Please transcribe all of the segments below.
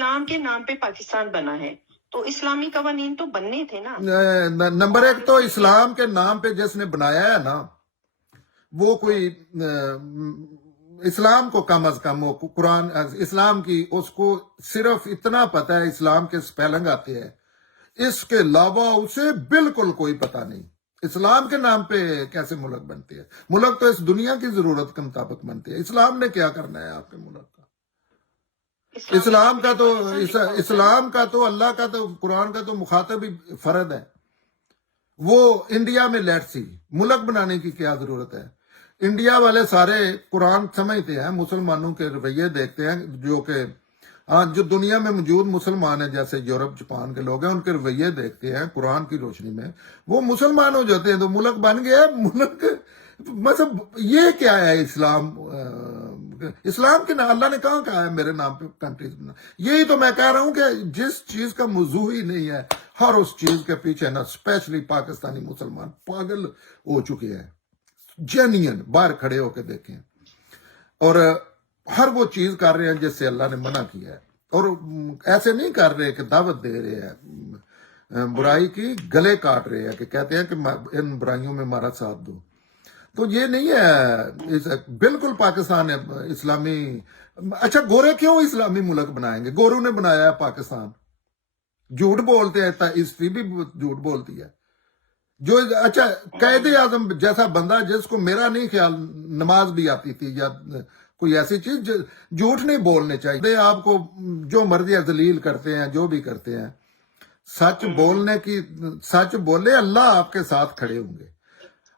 اسلام کے نام پہ پاکستان بنا ہے، تو اسلامی قوانین تو بننے تھے نا۔ نمبر ایک تو اسلام کے نام پہ جس نے بنایا ہے نا، وہ کوئی اسلام کو کم از کم وہ قرآن اسلام کی اس کو صرف اتنا پتہ ہے اسلام کے سپیلنگ آتے ہیں، اس کے علاوہ اسے بالکل کوئی پتہ نہیں۔ اسلام کے نام پہ کیسے ملک بنتے ہیں؟ ملک تو اس دنیا کی ضرورت کے مطابق بنتے ہیں۔ اسلام نے کیا کرنا ہے آپ کے ملک کا؟ اسلام کا تو اللہ کا تو قرآن کا تو مخاطب ہی فرد ہے۔ وہ انڈیا میں لیٹ سی ملک بنانے کی کیا ضرورت ہے؟ انڈیا والے سارے قرآن سمجھتے ہیں، مسلمانوں کے رویے دیکھتے ہیں، جو دنیا میں موجود مسلمان ہیں جیسے یورپ جاپان کے لوگ ہیں، ان کے رویے دیکھتے ہیں قرآن کی روشنی میں، وہ مسلمان ہو جاتے ہیں تو ملک بن گیا۔ ملک مطلب یہ کیا ہے؟ اسلام کے نام اللہ نے کہا ہے میرے نام پہ کنٹریز بنا؟ یہی تو میں کہہ رہا ہوں کہ جس چیز کا موضوع ہی نہیں ہے، ہر اس چیز کے پیچھے نا اسپیشلی پاکستانی مسلمان پاگل ہو چکے ہیں۔ جینین باہر کھڑے ہو کے دیکھیں، اور ہر وہ چیز کر رہے ہیں جس سے اللہ نے منع کیا ہے، اور ایسے نہیں کر رہے کہ دعوت دے رہے ہیں برائی کی، گلے کاٹ رہے ہیں کہ کہتے ہیں کہ ان برائیوں میں ہمارا ساتھ دو۔ تو یہ نہیں ہے بالکل پاکستان ہے اسلامی۔ اچھا گورے کیوں اسلامی ملک بنائیں گے؟ گوروں نے بنایا ہے پاکستان، جھوٹ بولتے ہیں، ہسٹری بھی جھوٹ بولتی ہے۔ جو اچھا قائد اعظم جیسا بندہ جس کو میرا نہیں خیال نماز بھی آتی تھی یا کوئی ایسی چیز، جھوٹ نہیں بولنے چاہیے۔ آپ کو جو مرضی ذلیل کرتے ہیں، جو بھی کرتے ہیں، سچ بولے، اللہ آپ کے ساتھ کھڑے ہوں گے۔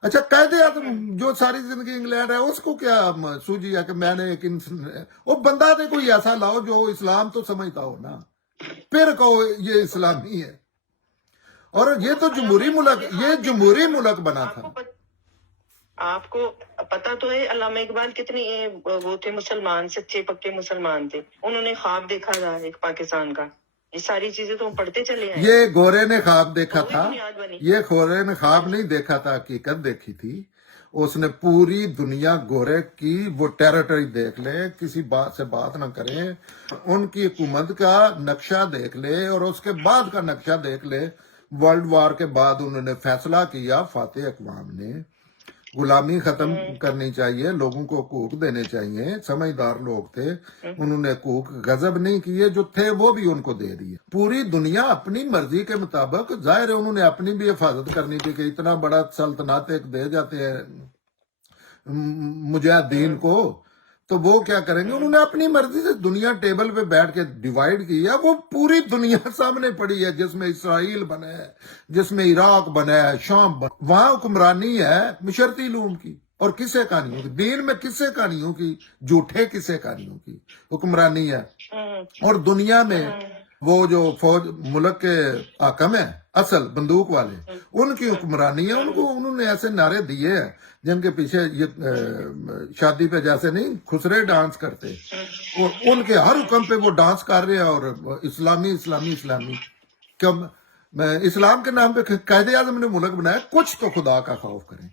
اچھا قائد اعظم جو ساری زندگی انگلینڈ ہے، اس کو کیا سوجی ہے کہ میں نے ایک وہ بندہ نے کوئی ایسا لاؤ جو اسلام تو سمجھتا ہو نا، پھر کہو یہ اسلامی ہے۔ اور یہ تو جمہوری ملک بنا تھا۔ آپ کو پتا تو ہے علامہ اقبال کتنے وہ تھے مسلمان، سچے پکے مسلمان تھے، انہوں نے خواب دیکھا تھا ایک پاکستان کا۔ یہ ساری چیزیں تو ہم پڑھتے چلے ہیں۔ یہ گورے نے خواب دیکھا تھا، یہ گورے نے خواب نہیں دیکھا تھا، حقیقت دیکھی تھی۔ اس نے پوری دنیا گورے کی وہ ٹیریٹری دیکھ لے، کسی بات سے بات نہ کریں، ان کی حکومت کا نقشہ دیکھ لے اور اس کے بعد کا نقشہ دیکھ لے۔ ورلڈ وار کے بعد انہوں نے فیصلہ کیا، فاتح اقوام نے، غلامی ختم کرنی چاہیے، لوگوں کو حقوق دینے چاہیے، سمجھدار لوگ تھے، انہوں نے حقوق غصب نہیں کیے، جو تھے وہ بھی ان کو دے دیے۔ پوری دنیا اپنی مرضی کے مطابق، ظاہر ہے انہوں نے اپنی بھی حفاظت کرنی تھی کہ اتنا بڑا سلطنت ایک دے جاتے ہیں مجاہدین کو، تو وہ کیا کریں گے؟ انہوں نے اپنی مرضی سے دنیا ٹیبل پہ بیٹھ کے ڈیوائیڈ کیا۔ وہ پوری دنیا سامنے پڑی ہے، جس میں اسرائیل بنا ہے، جس میں عراق بنا ہے، شام بنا، وہاں حکمرانی ہے مشرتی علوم کی اور کسے کہانیوں کی، دین میں کسے کہانیوں کی، جھوٹے کسے کہانیوں کی حکمرانی ہے۔ اور دنیا میں وہ جو فوج ملک کے حاکم ہیں اصل بندوق والے، ان کی حکمرانی ہے۔ انہوں نے ایسے نعرے دیے ہیں جن کے پیچھے یہ شادی پہ جیسے نہیں خسرے ڈانس کرتے، اور ان کے ہر حکم پہ وہ ڈانس کر رہے ہیں، اور اسلامی اسلامی اسلامی۔ اسلام کے نام پہ قائد اعظم نے ملک بنایا، کچھ تو خدا کا خوف کریں۔